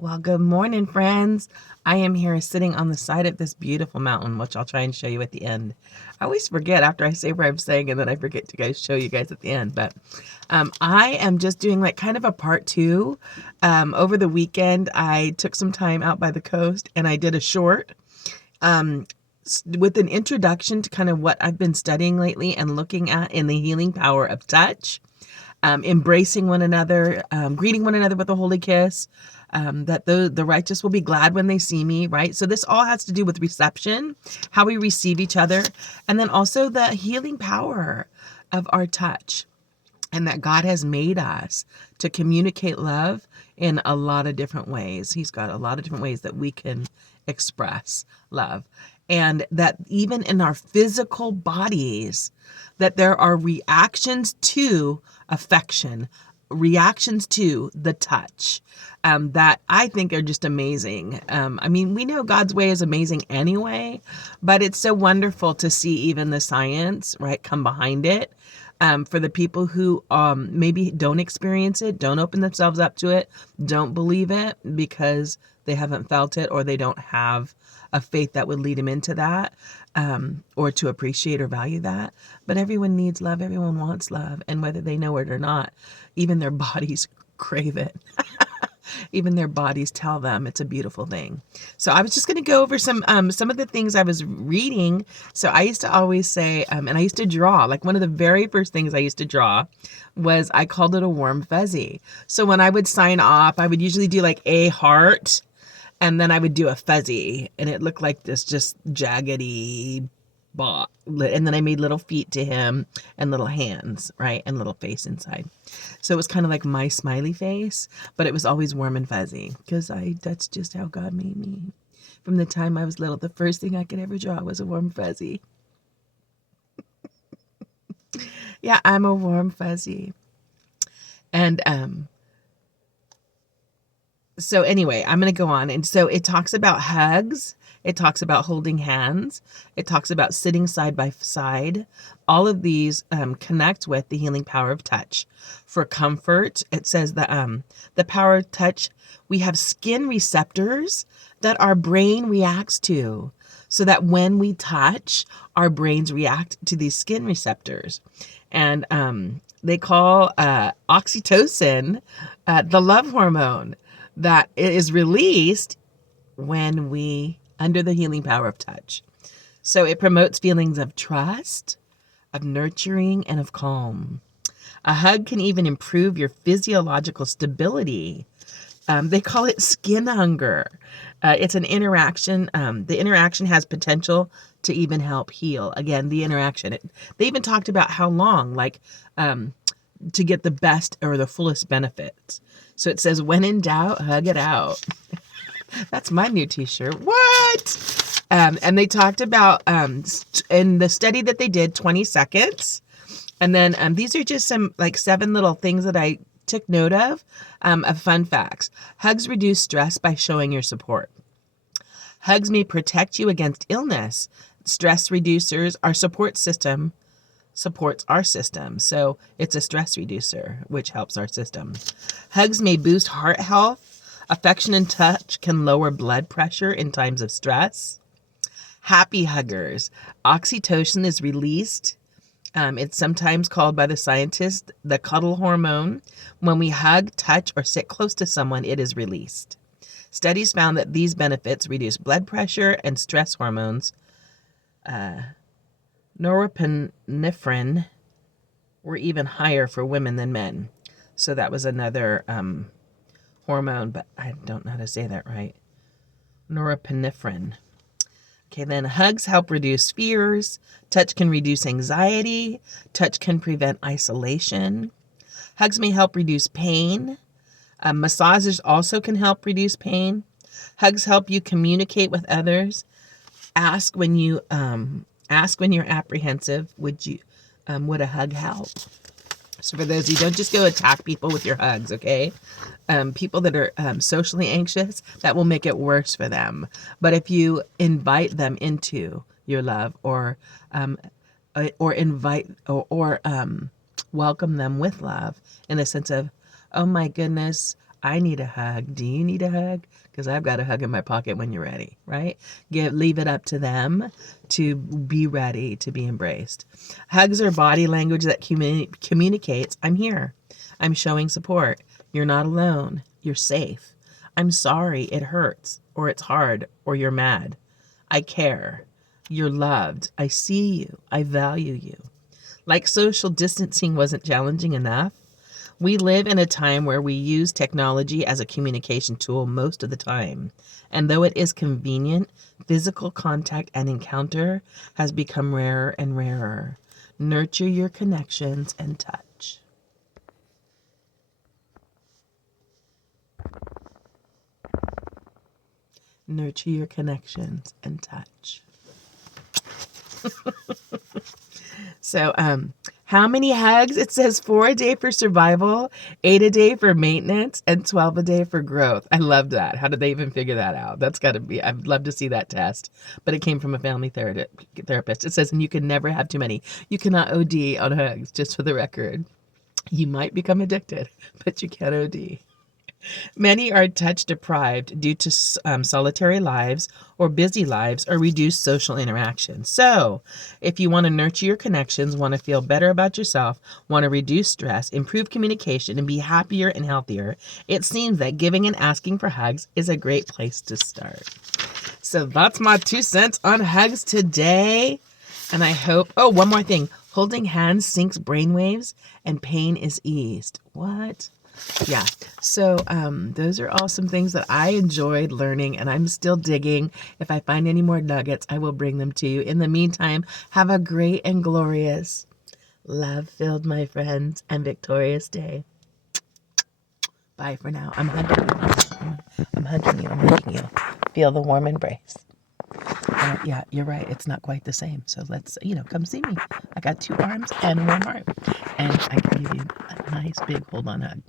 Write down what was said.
Well, good morning, friends. I am here sitting on the side of this beautiful mountain, which I'll try and show you at the end. I always forget after I say where I'm saying, and then I forget to show you guys at the end. But I am just doing like kind of a part two. Over the weekend, I took some time out by the coast and I did a short with an introduction to kind of what I've been studying lately and looking at in the healing power of touch. Embracing one another, greeting one another with a holy kiss, that the righteous will be glad when they see me, right? So this all has to do with reception, how we receive each other, and then also the healing power of our touch, and that God has made us to communicate love in a lot of different ways. He's got a lot of different ways that we can express love. And that even in our physical bodies, that there are reactions to affection, reactions to the touch, that I think are just amazing. I mean, we know God's way is amazing anyway, but it's so wonderful to see even the science, right, come behind it. For the people who maybe don't experience it, don't open themselves up to it, don't believe it because they haven't felt it or they don't have a faith that would lead them into that, or to appreciate or value that. But everyone needs love. Everyone wants love. And whether they know it or not, even their bodies crave it. Even their bodies tell them it's a beautiful thing. So I was just going to go over some of the things I was reading. So I used to always say, and I used to draw. Like one of the very first things I used to draw was I called it a warm fuzzy. So when I would sign off, I would usually do like a heart, and then I would do a fuzzy, and it looked like this just jaggedy ball. And then I made little feet to him and little hands, right? And little face inside. So it was kind of like my smiley face, but it was always warm and fuzzy because that's just how God made me. From the time I was little, the first thing I could ever draw was a warm fuzzy. Yeah, I'm a warm fuzzy. And so anyway, I'm going to go on. And so it talks about hugs. It talks about holding hands. It talks about sitting side by side. All of these connect with the healing power of touch. For comfort, it says that the power of touch, we have skin receptors that our brain reacts to. So that when we touch, our brains react to these skin receptors. And they call oxytocin the love hormone that is released when we under the healing power of touch. So it promotes feelings of trust, of nurturing, and of calm. A hug can even improve your physiological stability. They call it skin hunger. It's an interaction. The interaction has potential to even help heal. Again, the interaction. They even talked about how long, like to get the best or the fullest benefits. So it says, when in doubt, hug it out. That's my new t-shirt. What? And they talked about, in the study that they did, 20 seconds. And then these are just some like 7 little things that I took note of fun facts. Hugs reduce stress by showing your support. Hugs may protect you against illness. Stress reducers, our support system supports our system. So it's a stress reducer, which helps our system. Hugs may boost heart health. Affection and touch can lower blood pressure in times of stress. Happy huggers. Oxytocin is released. It's sometimes called by the scientists the cuddle hormone. When we hug, touch, or sit close to someone, it is released. Studies found that these benefits reduce blood pressure and stress hormones. Norepinephrine were even higher for women than men. So that was another hormone, but I don't know how to say that right. Norepinephrine. Okay, then hugs help reduce fears. Touch can reduce anxiety. Touch can prevent isolation. Hugs may help reduce pain. Massages also can help reduce pain. Hugs help you communicate with others. Ask when you're apprehensive. Would a hug help? So for those of you, don't just go attack people with your hugs, okay? People that are socially anxious, that will make it worse for them. But if you invite them into your love, or invite or welcome them with love, in the sense of, oh my goodness, I need a hug. Do you need a hug? Because I've got a hug in my pocket when you're ready, right? Leave it up to them to be ready to be embraced. Hugs are body language that communicates, I'm here. I'm showing support. You're not alone. You're safe. I'm sorry it hurts, or it's hard, or you're mad. I care. You're loved. I see you. I value you. Like social distancing wasn't challenging enough, we live in a time where we use technology as a communication tool most of the time. And though it is convenient, physical contact and encounter has become rarer and rarer. Nurture your connections and touch. Nurture your connections and touch. So, how many hugs? It says 4 a day for survival, 8 a day for maintenance, and 12 a day for growth. I love that. How did they even figure that out? That's got to be, I'd love to see that test. But it came from a family therapist. It says, and you can never have too many. You cannot OD on hugs, just for the record. You might become addicted, but you can't OD. Many are touch deprived due to solitary lives or busy lives or reduced social interaction. So, if you want to nurture your connections, want to feel better about yourself, want to reduce stress, improve communication, and be happier and healthier, it seems that giving and asking for hugs is a great place to start. So, that's my 2 cents on hugs today. And I hope, oh, one more thing. Holding hands syncs brainwaves and pain is eased. What? Yeah. So those are all some things that I enjoyed learning, and I'm still digging. If I find any more nuggets, I will bring them to you. In the meantime, have a great and glorious, love-filled, my friends, and victorious day. Bye for now. I'm hugging you. I'm hugging you. I'm making you feel the warm embrace. Yeah, you're right. It's not quite the same. So let's, come see me. I got 2 arms and 1 heart. And I can give you a nice big hold on hug.